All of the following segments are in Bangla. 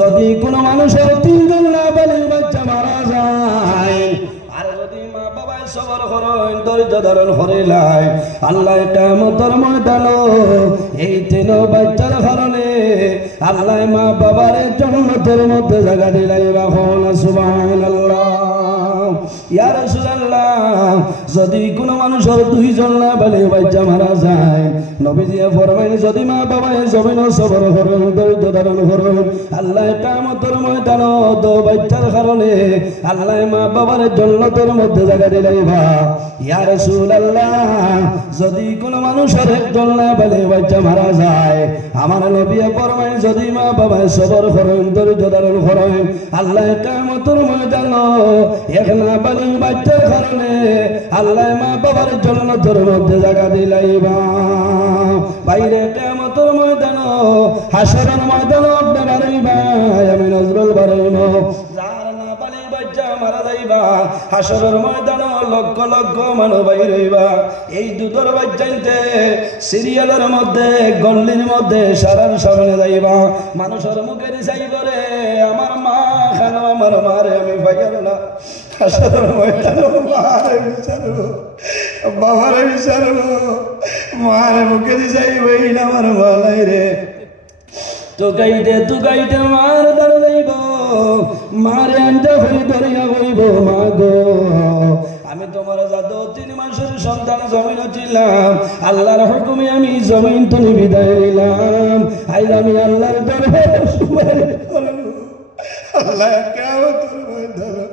যদি কোনো মানুষের তিনজন না বালির বাচ্চা মারা যায় আর যদি মা বাবায় সবর করেন ধৈর্য ধারণ করিলাই আল্লাহ কিয়ামতের ময়দানে এই তিন বাচ্চার কারণে আল্লাহ মা বাবার জান্নাতের মধ্যে জায়গা দিলাইবা সুবহানাল্লাহ। ইয়া রাসূলুল্লাহ, যদি কোনো মানুষের দুইজন না বালির বাচ্চা মারা যায় নবীজি ফরমায় যদি মা বাবায় জমিনে সবর করেন ধৈর্য ধারণ করেন আল্লাহ কিয়ামতের ময়দানে দো বাচ্চার কারণে আল্লাহ মা বাবার জান্নাতের মধ্যে জায়গা দিলাইবা। ইয়া রাসূলুল্লাহ, যদি কোনো মানুষের একজন না বালির বাচ্চা মারা যায় আমার নবী ফরমায় যদি মা বাবায় সবর করেন ধৈর্য ধারণ করেন আল্লাহ কিয়ামতের ময়দানে এক না বালির বাচ্চার কারণে আল্লাহ মা বাবার জান্নাতের মধ্যে জায়গা দিলাইবা। বাইরে কিয়ামতের ময়দানে হাসরের ময়দানে আপনি বাড়াইবা আমি নজরুল বাড়াইবো যার না বালির বাচ্চা মারা যাইবা হাসরের ময়দানে লক্ষ লক্ষ মানুষ বাইরেইবা এই দুধের বাচ্চাইতে সিরিয়ালের মধ্যে গল্লির মধ্যে সারার সামনে যাইবা মানুষের মুখের চাইব রে আমার মা খানো আমার মারে আমি পাইল না হাসরের ময়দানে মারে বিচারবো বাবারে বিচারবো মারে মুখের চাইব এই না আমার মালাই রে তো গাইতে মার দাঁড় যাইব মারে আঞ্জা হই ধরিয়া হইব মা গো আমি তোমার জাদু 3 মাসের সন্তান জমিনে ছিলাম আল্লাহর হুকুমে আমি জমিন তুমি বিদায় নিলাম আজ আমি আল্লাহর দরবারে সুপারিশ করব আল্লাহ কিয়ামতের ময়দানে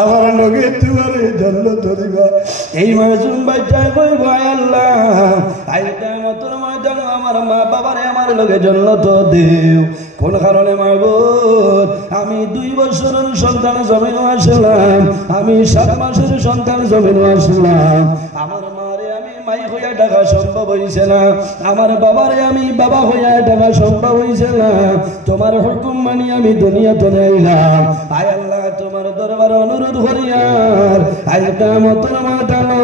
আমার লগে তোমারে জান্নাত দিবা এই মাসুম বাচ্চা কইব আয় আল্লাহ আজ কিয়ামতের ময়দানে আমার মা বাবারে আমার লগে জান্নাত দেও কোন কারণে মাবুদ আমি 2 বছরের সন্তান জমিনে আসলাম আমি 7 মাসের সন্তান জমিনে আসলাম আমার মারে আমি মাই হইয়া ডাকা সম্ভব হইছে না আমার বাবারে আমি বাবা হইয়া ডাকা সম্ভব হইছে না তোমার হুকুম মানি আমি দুনিয়াতে আইলাম আয় আল্লাহ তোমার দরবারে অনুরোধ করিয়ার আজ কিয়ামতের ময়দানে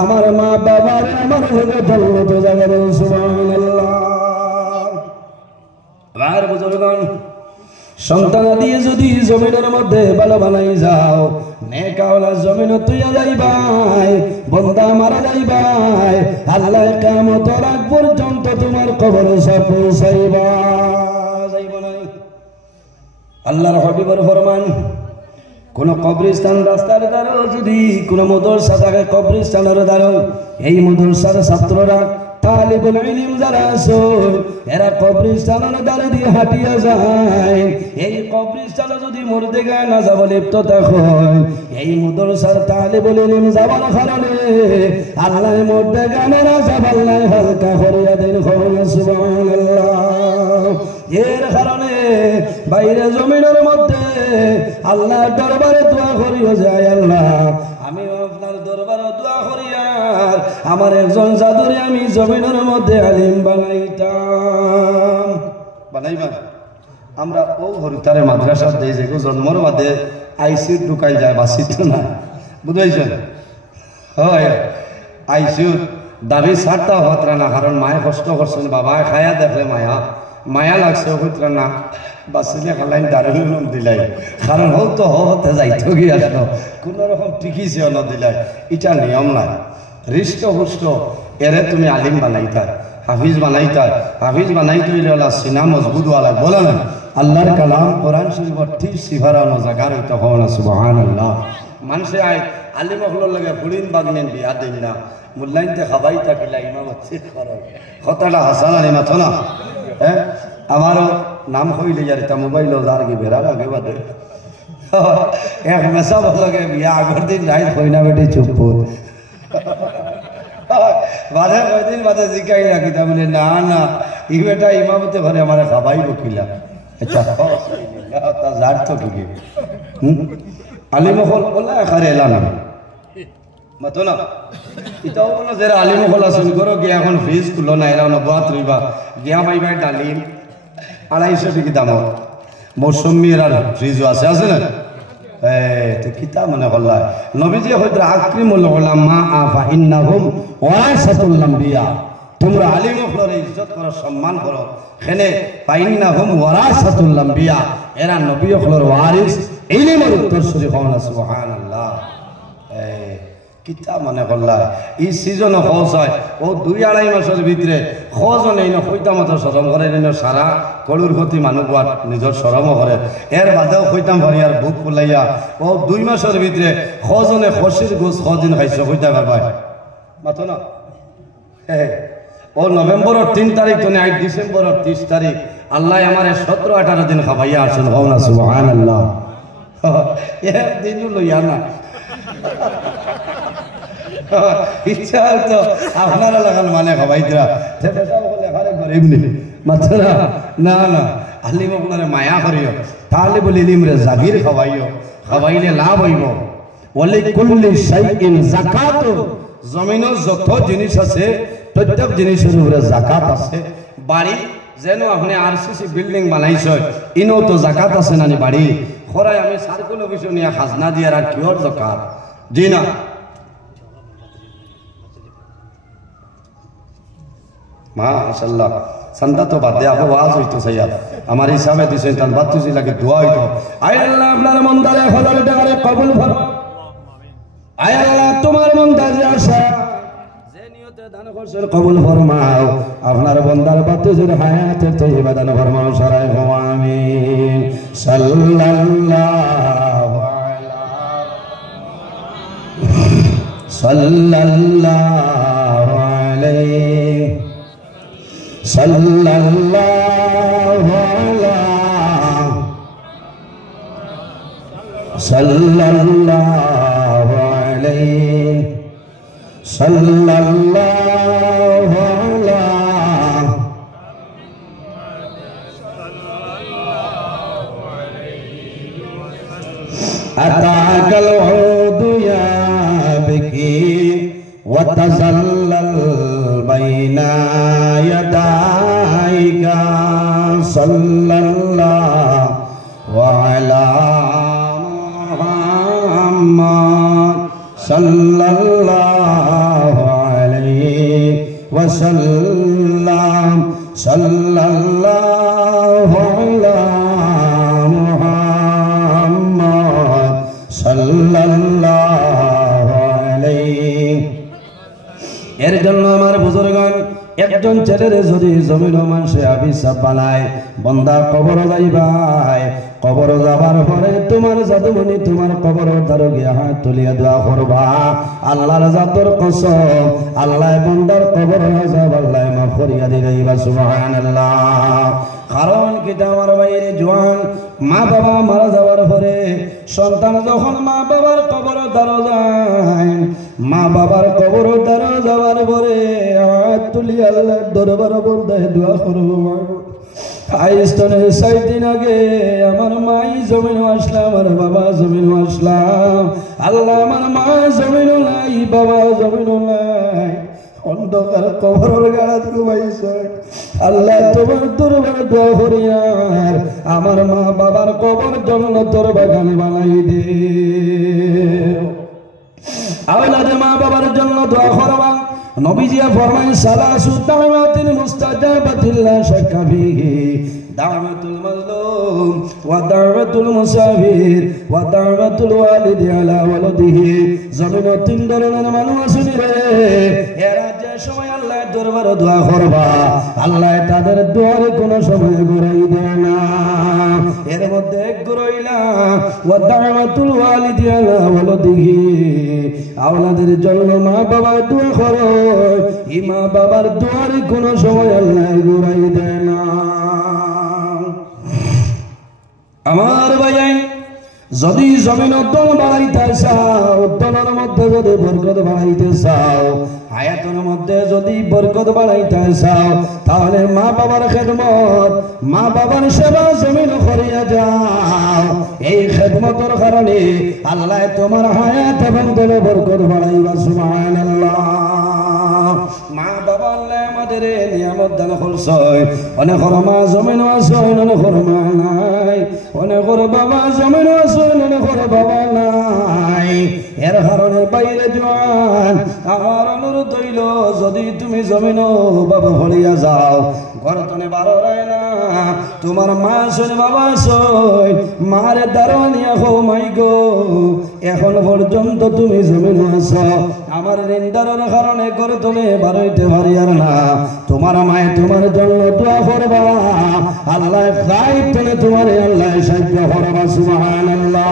আমার মা বাবারে আমার লগে জান্নাতে জায়গা দাও সুবহানাল্লাহ। আর বুজুর্গগণ সন্তান দিয়ে যদি জমিনের মধ্যে ভালো বানাই যাও নেক আওলাদ জমিনে তুইয়া যাইবাই বান্দা মারা যাইবাই আল্লাহ কিয়ামতের আগ পর্যন্ত তোমার কবরে পৌঁছাইবা যাইব না। আল্লাহর হাবিবের ফরমান কোন কবরস্থান রাস্তার ধারে যদি কোন মাদ্রাসা থাকে কবরস্থানের ধারে এই মাদ্রাসার ছাত্ররা তালিবুল ইলম যারা আছে এরা কবরস্থানের ধারে দিয়ে হাঁটিয়া যায় এই কবরস্থানে যদি মুর্দে গায় না যাব লিপ্ত তখন এই মাদ্রাসার তালিবুল ইলম যাবার কারণে আল্লাহ মুর্দে গায় না যাব আল্লাহ হালকা করিয়া দেন সুবহানাল্লাহ। এর কারণে বাইরে জমিনের মধ্যে আল্লাহর দরবারে দোয়া করিয়া যায় আল্লাহ আমি আপনার দরবারে দোয়া করিয়ার আমার একজন জাদুরে আমি জমিনের মধ্যে আলিম বানাইতাম বানাইবা আমরা ও হরিতারে মাদ্রাসা দেই যে জন্মর মধ্যে আইসিউ ঢুকাই যায় বাসিত না বুঝাইছেন হয় আইসিউ দাবি ছাড়তা হতরা না কারণ মায়ে কষ্ট করছেন বাবা খায়া দেখলে মায়া লাগছে হইতরা না বাসিলে খালাইন দারুল দিলাই কারণ হতো হতে যাইতো কি আসলো কোন রকম টিকিছে না দিলাই এটা নিয়ম না হৃষ্ট হুষ্ট এরে তুমি আলিম বানাইতা হাফিজ বানাইতে হইলে সিনা মজবুত ওয়ালা বলে না আল্লাহর কালাম কোরআন শরীফের ঠিক সিফারানো জায়গা হইতে হয় না সুবহানাল্লাহ। মানুষে আয় আলিম হলোর লাগে ফুলিন বাগনেন বিয়া দেন না মুল্লাইনতে খাবাই থাকিলা ইমামত ঠিক করো কথাটা হাসান আলী মাথো না হ্যাঁ আমারও নাম হইলে যার তা মোবাইল যার কি বেড়া লাগে বাদে এক মেসা বদলকে বিয়া আগের দিন রাইত হইনা বেটে চুপ বাদে কয়দিন বাদে জিকাই রাখি তা বলে না না ই বেটা ইমামতে ঘরে আমার খাবাই বকিলা আচ্ছা যার তো কি আলিমহল বলে এখানে এলাম মাতো না এটাও বলো যারা আলিমহল আসুন করো গিয়ে এখন ফিজ খুলো না এরা নবাত রইবা গিয়া পাইবাই ডালিম 250 টাকা দাম মৌসুমি আর ফ্রিজও আছে আছে না কিতা মনে করলা নবীজি হয়তো আকরিমুল উলামা আফা ইন্নাহুম ওয়ারাসাতুল আম্বিয়া তোমরা আলিম হলরে ইজ্জত করো সম্মান করো খেনে ফাইন্নাহুম ওয়ারাসাতুল আম্বিয়া এরা নবী হলর ওয়ারিস ইলমের উত্তরসূরি হন সুবহানাল্লাহ কিতা মনে করলা এই সিজন হজ হয় ও 2-2.5 মাসের ভিতরে হজ নেই না কইতা মতো শরম করে সারা কলুর প্রতি মানুষ নিজের শরম করে এর বাদেও কইতাম পারি আর বুক ফুলাইয়া ও 2 মাসের ভিতরে হজনে খসির গোস হদিন খাইছো কইতা পারবা মাতো না ও নভেম্বরের 3 তারিখ তো নাই ডিসেম্বরের 30 তারিখ আল্লাহ আমার 17-18 দিন খাবাইয়া আসেন হও না সুবহানাল্লাহ দিন লইয়া না ইচ্ছা তো আপনারা লাগান মানে খাবাইতরা এমনি মাত্র না না আলিম আপনারে মায়া করিও তাহলে বলি ইলমরে জাগির খাওয়াইও খাওয়াইলে লাভ হইব ওয়ালি কুল্লি শাইইন যাকাত জমিনের যত জিনিস আছে প্রত্যেক জিনিসের উপরে যাকাত আছে বাড়ি যেন আপনি আরসিসি বিল্ডিং বানাইছো ইনো তো যাকাত আছে নানি বাড়ি খরাই আমি সার্কুল অফিসে নিয়ে খাজনা দিয়ে আর কিওর যাকাত জি না মাশাআল্লাহ সন্ধ্যা তো বাদ দে আবু ওয়াজ হইতো সাইয়া আমার হিসাবে দিছেন তান বাদ তুই লাগে দোয়া হইতো আয় আল্লাহ আপনার মন্দারে হলার ডারে কবুল ফরমা আয় আল্লাহ তোমার মন্দারে আশা যে নিয়তে দান করছেন কবুল ফরমাও আপনার বান্দার বাতুজের হায়াতে তয়্যিবা দান ফরমাও সারাই আমিন সাল্লাল্লাহু আলাইহি sallallahu alayhi sallallahu atakal udu ya biki wa tazallal baina yadaika sallallahu ala Muhammad sallallahu alaihi wasallam sallallahu ala Muhammad sallallahu alaihi এর জন্য আমার বুজুর্গগণ একজন ছেলের যদি জমিন মানুষে আবিষ্কার বানায় বন্দা কবর যাইবাই কবর যাবার পরে তোমার জাদুমণি তোমার কবর দ্বারা গিয়া হাত তুলিয়া দোয়া করবা আল্লাহর জাতর কসম আল্লাহ বন্দার কবর আযাব আল্লাহ মাফ করিয়া দিবেন সুবহানাল্লাহ কারণ কিটা আমার বাইরে জওয়ান মা বাবা মারা যাওয়ার পরে সন্তান যখন মা বাবার কবর দ্বারা যায় মা বাবার কবর দ্বারা যাওয়ার পরে হাত তুলিয়া আল্লাহর দরবারে বন্দায় দোয়া করবো আইস্তনের 6 দিন আগে আমার মাই জমিন আসলাম আমার বাবা জমিন আসলাম আল্লাহ আমার মা জমিন নাই বাবা জমিন নাই অন্ধকার কবরের গাড়াত ঘুমাইছে আল্লাহ তোমার দরবারে দোয়া করি আর আমার মা বাবার কবর জান্নাতের বাগান বানাই দে আওলাদে মা বাবার জন্য দোয়া করবা নবীজি ফরমায় সালাসু দাওয়াতিন মুস্তাজাবাতিল লা শাক্কা ফিহি দাওয়াতুল মাজলুম ওয়া দাওয়াতুল মুসাফির ওয়া দাওয়াতুল ওয়ালিদি আলা ওয়ালাদিহি জমিন 3 ধরনের মানুষ আসেনি রে এরা যে সময় আল্লাহর দরবারে দোয়া করবা আল্লাহ তাদের দোয়ারে কোনো সময় ঘুরাই দেয় না এর মধ্যে এক ঘুরাইলা ওয়া দাওয়াতুল ওয়ালিদি আলা ওয়ালাদিহি আওলাদের জন্য মা বাবা দোয়া করো এই মা বাবার দোয়ারে কোনো সময় আল্লাহ ঘুরাই দেয় না আমার ভাই যদি জমিন দল বাড়াইতে চাও দলের মধ্যে যদি বরকত বাড়াইতে চাও হায়াতের মধ্যে যদি বরকত বাড়াইতে চাও তাহলে মা বাবার খেদমত মা বাবার সেবা জমিন করিয়া যাও এই খেদমতের কারণে আল্লাহ তোমার হায়াত এবং দলে বরকত বাড়াইবা সুবহানাল্লাহ মা বাবা আল্লাহ আমাদের নিয়ামত দান করছে অনেকের মা জমিন আছে অনেকের মা নাই অনেকের বাবা জমিন আছে অনেকের বাবা নাই এর কারণে বাইরে জোয়ান আমার অনুরোধ হইল যদি তুমি জমিন বাবা ভরিয়া যাও গরতনে বারো রায় না তোমার মা শোন বাবা শোন মারে দারোয়ানিয়া হো মাই গো এখন পর্যন্ত তুমি জমিন আছো আমার নিন্দার কারণে গরতনে বারোইতে পারিয়ার না তোমার মায়ে তোমার জন্য দোয়া করবা আল্লাহ খাইতনে তোমার আল্লাহ সাহায্য করবা সুবহানাল্লাহ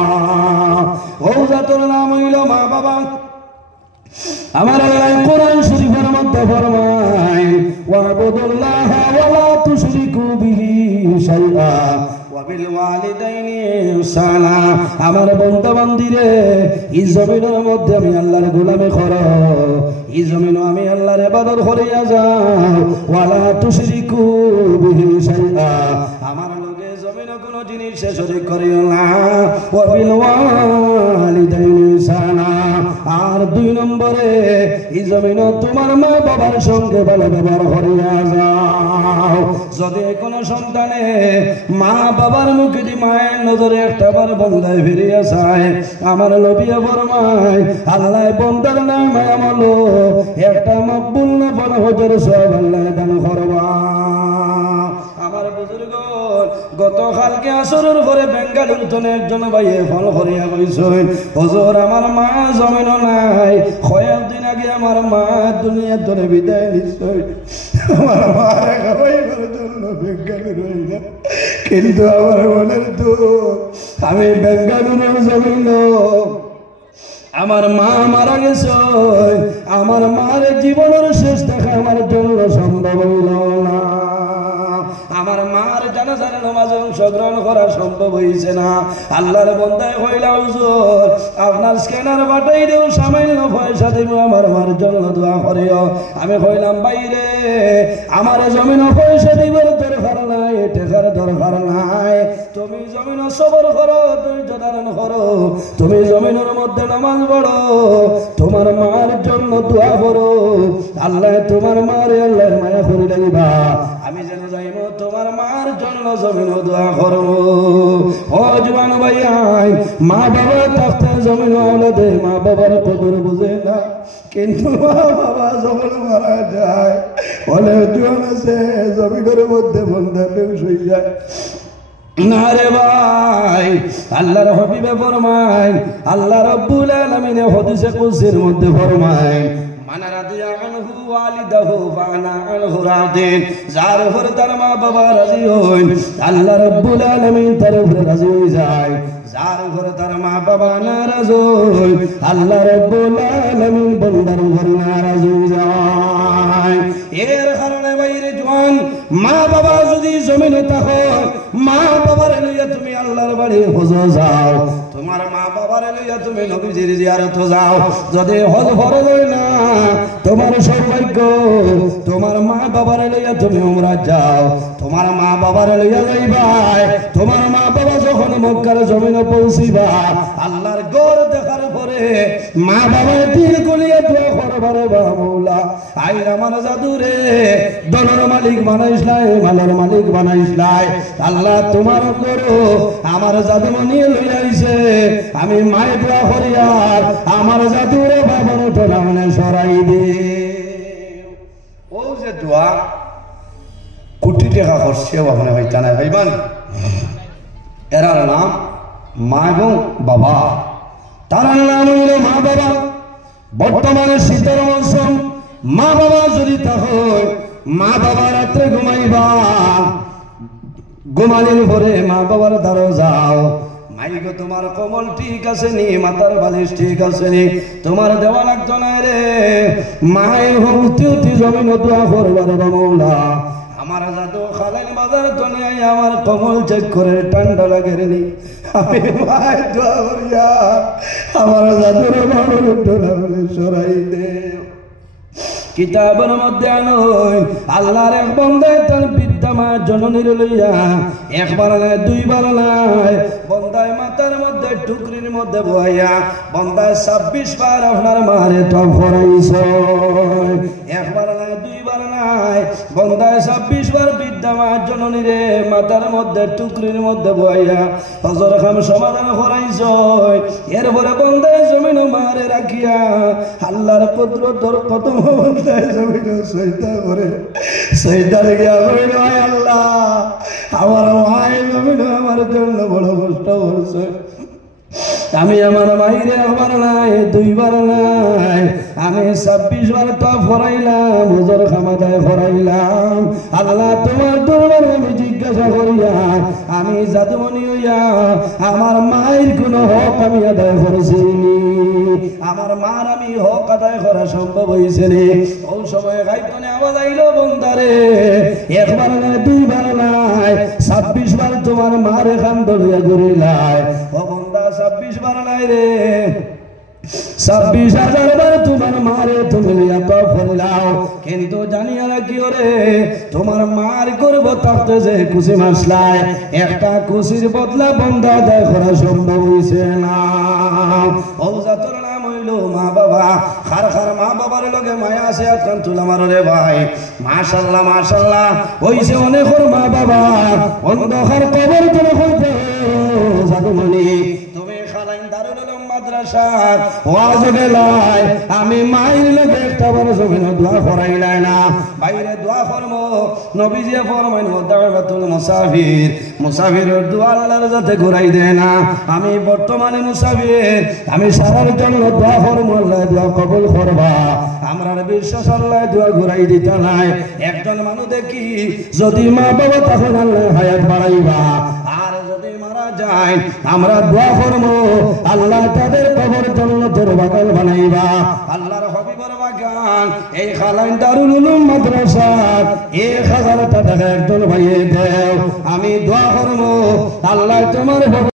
ও জাতর নাম হইল মা বাবা আমার আল্লাহ কোরআন শরীফের মধ্যে ফরমায় ওয়াবুদুল্লাহ ওয়া লা তুশরিকু বিহি শাইআ ওয়া বিল ওয়ালিদাইনি ইহসানা আমার বান্দা বান্দিরে এই জমিনের মধ্যে আমি আল্লাহর গোলামি করো এই জমিনে আমি আল্লাহর ইবাদত করিয়া যাও ওয়া লা তুশরিকু বিহি শাইআ আমার লগে জমিনে কোন জিনিস শরীক করিও না ওয়া বিল ওয়ালিদাইনি ইহসানা আর দুই নম্বরে এই জমিনে তোমার মা বাবার সঙ্গে ভালো ব্যবহার করিয়া যাও যদি কোনো সন্তানে মা বাবার মুখে দি মায়ের নজরে একটাবার বন্দায় ফিরিয়া যায় আমার নবিয়া ফরমায় আল্লাহ বন্দার নামে আমলো একটা মকবুল নফল হজর সওয়াব আল্লাহ দান করবা আমার বুজুর্গ গতকালকে আসরের পরে বেঙ্গালুরু থেকে একজন ভাইয়ে ফোন করিয়া কইছেন হুজুর আমার মা জমিন নাই কয়েকদিন আগে আমার মা দুনিয়ার ধরে বিদায় নিছে আমার মারে খাওয়াইবার জন্য বেঙ্গালুরু হইল কিন্তু আমার মনের দুঃখ আমি বেঙ্গালুরুর জমিন আমার মা মারা গেছে আমার মার জীবনের শেষ দেখা আমার জন্য সম্ভব হইল না আমার মার জানাজার নামাজে অংশগ্রহণ করা সম্ভব হয়েছে না আল্লাহর বন্দায় হইলা হুজুর আপনার স্ক্যানার বাটাই দেও সামান্য পয়সা দিব আমার মার জন্য দোয়া করিও আমি কইলাম বাইরে আমার জমিন পয়সা দিবার দরকার নাই টাকার দরকার নাই তুমি জমিন সবর করো ধৈর্য ধারণ করো তুমি জমিনের মধ্যে নামাজ পড়ো তোমার মার জন্য দোয়া করো আল্লাহ তোমার মারে আল্লাহর মায়া করে লাগিবা আমি যেন যাইব তোমার মার জন্য জমিন দোয়া করবো ও জওয়ান ভাই মা বাবা থাকতে জমিন আওলাদে মা বাবার কদর বুঝে না কিন্তু মা বাবা যখন মারা যায় অনেক জোয়ান আছে জমিনের মধ্যে বন্ধা বেউস হয়ে যায় না রে ভাই আল্লাহর হাবিবে ফরমায় আল্লাহ রাব্বুল আলামিন হাদিসে কুদসির মধ্যে ফরমায় মান রাদিয়া আনহু ওয়ালিদাহু ফানা আনহু রাদিন যার উপর তার মা বাবা রাজি হন আল্লাহ রাব্বুল আলামিন তার উপরে রাজি হয়ে যায় যার উপর তার মা বাবা নারাজ হন আল্লাহ রাব্বুল আলামিন বান্দার উপর নারাজ হয়ে যায় এর কারণে বাইরে জওয়ান মা বাবা যদি জমিনে থাকো মা বাবার লইয়া তুমি আল্লাহর বাড়ি হজ যাও তোমার মা বাবার লইয়া তুমি নবীজির জিয়ারত যাও যদি হজ ফরজ হয় না তোমার সৌভাগ্য তোমার মা বাবার লইয়া তুমি উমরা যাও তোমার মা বাবার লইয়া যাইবাই তোমার মা বাবা যখন মক্কার জমিনে পৌঁছিবা আল্লাহর ঘর দেখার পরে মা বাবা দিল গলিয়া দোয়া করবারে বা মওলা আই আমার জাদুরে দনের মালিক বানাইস নাই মালের মালিক বানাইস নাই আল্লাহ তোমার করো আমার জাদু নিয়ে লইয়া আইছে আমি মায়ে দোয়া করি আর আমার জাদুরে বাবার টোলা মানে সরাই দে ও যে দোয়া কোটি টাকা খরচেও আপনি হইতা না ভাইবান এরার নাম মা এবং বাবা তার নাম হইল মা বাবা বর্তমানে শীতের মৌসুম মা বাবা যদি তাহলে মা বাবা রাত্রে ঘুমাইবা ঘুমানির পরে মা বাবার দ্বারা যাও মাইগো তোমার কমল ঠিক আছে নি মাথার বালিশ ঠিক আছে নি তোমার দেওয়া লাগতো না রে মায়ের উঠি উঠি জমিন দোয়া করবার মৌলা আমার জাদু খালেন বাজার দুনিয়ায় আমার কমল চেক করে ঠান্ডা লাগে নি আমি মায়ের দোয়া করিয়া আমার জাদুর মানুষ টোলা বলে সরাই দে কিতাবের মধ্যে আনই আল্লাহর এক বান্দায় তার বৃদ্ধা মা জননীর লইয়া একবার নাই দুইবার নাই বান্দায় মাথার মধ্যে টুকরির মধ্যে বইয়া বান্দায় 26 বার আপনার মারে তো ফরাইছ একবার নাই দুইবার নাই নাই বন্দায় 26 বার বিদ্যা মা জননী রে মাথার মধ্যে টুকরির মধ্যে বইয়া হজর খাম সমাধান করাইছ এরপরে বন্দায় জমিন মারে রাখিয়া আল্লাহর কুদরতর কদম বন্দায় জমিন সইদা করে সইদা গিয়া কইল আল্লাহ আমার ভাই জমিন আমার জন্য বড় কষ্ট করছে আমি আমার মাইরে আমার নাই 2 বার নাই আমি 26 বার তো ফরাইলাম হুজুর খামাদায় ফরাইলাম আল্লাহ তোমার দরবারে আমি জিজ্ঞাসা করিয়া আমি জাদুমণি হইয়া আমার মায়ের কোন হক আমি আদায় করেছিনি আমার মার আমি হক আদায় করা সম্ভব হয়েছে রে ওই সময় গাইতনে আওয়াজ আইলো বন্দারে একবার না 2 বার নাই 26 বার তোমার মার খান দলিয়া করিলাই ও বন্দা 26 বার নাই রে 26,000 বার তোমার মারে তুমি এত ফেলাও কিন্তু জানিয়া রাখিও রে তোমার মার গর্ব থাকতে যে খুশি মাসলায় একটা খুশির বদলা বন্ধা দেয় করা সম্ভব হইছে না ও জাতর নাম হইল মা বাবা খার খার মা বাবার লগে মায়া আছে আজকাল তুলা মারো রে ভাই মাশাআল্লাহ মাশাআল্লাহ হইছে অনেক মা বাবা অন্ধকার কবর তোলা হইতে জাদুমণি তুমি খালাইন দারুল উলুম মাদ্রাসার ওয়াজ গেলাই আমি মাইর লগে একটা বড় জমিন দোয়া করাইলাই না বাইরে দোয়া করমু নবীজি ফরমাইন দাওয়াতুল মুসাফির মুসাফিরের দোয়া আল্লাহর যাতে ঘুরাই দেয় না আমি বর্তমানে মুসাফির আমি সারার জন্য দোয়া করমু আল্লাহ দোয়া কবুল করবা আমরার বিশ্বাস আল্লাহ দোয়া ঘুরাই দিতে নাই একজন মানুষ দেখি যদি মা বাবা তখন আল্লাহ হায়াত বাড়াইবা আর যদি মারা যায় আমরা দোয়া করবো আল্লাহ তাদের কবর জান্নাতের বাগান বানাইবা আল্লাহর হাবিবের বাগান এই খালাইন দারুল উলুম মাদ্রাসা 1000 টাকা একজন ভাইয়ে দেও আমি দোয়া করবো আল্লাহ তোমার